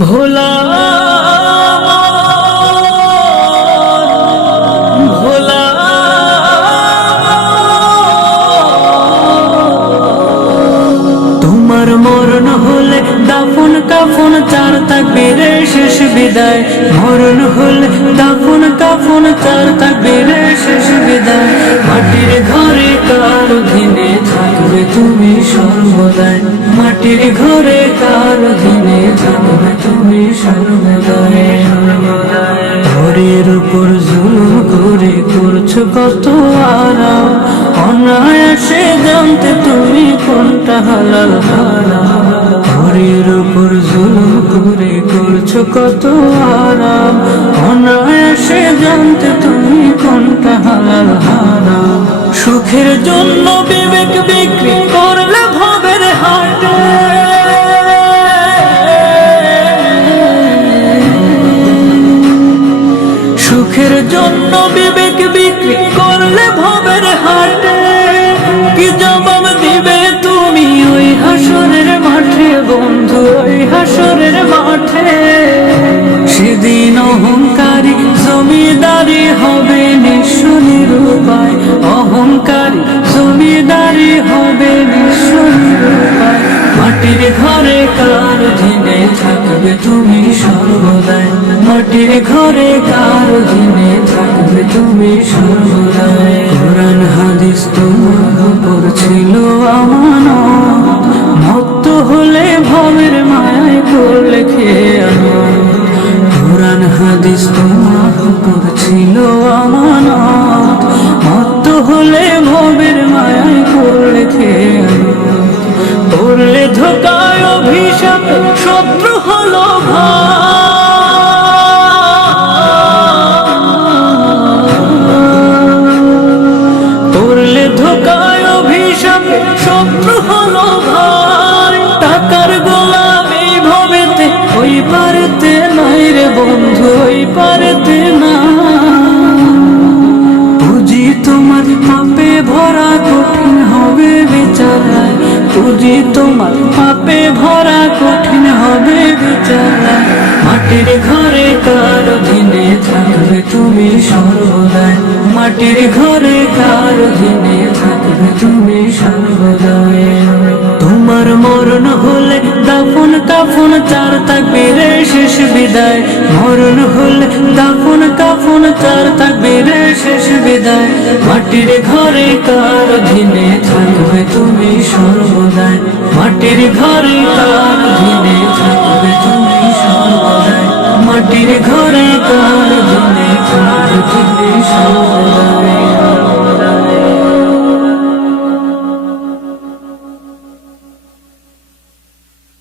ভোলা ভোলা তোমার মরণ হলে দাফন কাফন চার তাকবীরে শেষ বিদায়। মরণ হলে দাফন কাফন চার তাকবীরে শেষ বিদায়। মাটির ঘরে কার অধীনে থাকবে তুমি সর্বদাই। মাটির ঘরে কার অধীনে থাকবে তুমি সর্বদাই। ঘরের উপর জুলুম করে করছো কত আরাম। অনায়াসে জানতে তুমি কোনটা হালাল হারাম। ঘরের উপর জুলুম করে করছো কত আরাম। অনায়াসে জানতে তুমি কোনটা হালাল হারাম। সুখের জন্য বিবেক বিক্রি করলে ভবের হাটে। সুখের জন্য বিবেক বিক্রি করলে ভবের হাটে। কি জবাব দিবে তুমি ওই হাসরের মাঠে বন্ধু, ওই হাসরের মাঠে। সেদিন অহংকারী জমিদারি হবে নিঃস্ব নিরুপায়। অহংকারী জমিদারি হবে নিঃস্ব নিরুপায়। মাটির ঘরে কার অধীনে থাকবে তুমি সর্বদাই। মাটির ঘরে কার অধীনে থাকবে তুমি সর্বদাই। কোরআন হাদিস তোমার উপর ছিল আমানত। মত্ত হলে ভবের মায়ায় করলে খেয়ানত। কোরআন হাদিস তোমার উপর ছিল আমানত। মত্ত হলে ভবের মায়ায় করলে খেয়ানত। করলে ধোকায় অভিশাপ শত্রু হলো শত্রু হলো ভাই। টাকার গোলামি ভবেতে ওই পারেতে নাই রে বন্ধু, ওই পারেতে না। পুঁজি তোমার পাপে ভরা কঠিন হবে বিচারায়। পুঁজি তোমার পাপে ভরা কঠিন হবে বিচারায়। মাটির ঘরে কার অধীনে থাকবে তুমি সর্বদাই। মাটির ঘরে কার অধীনে থাকবে তুমি সর্বদাই। তোমার মরণ হলে দাফন কাফন চার তাকবীরে শেষ বিদায়। মরণ হলে দাফন কাফন চার তাকবীরে শেষ বিদায়। মাটির ঘরে কার অধীনে থাকবে তুমি সর্বদাই। মাটির ঘরে কার অধীনে থাকবে তুমি সর্বদাই। মাটির ঘরে কার অধীনে থাকবে তুমি সর্বদাই।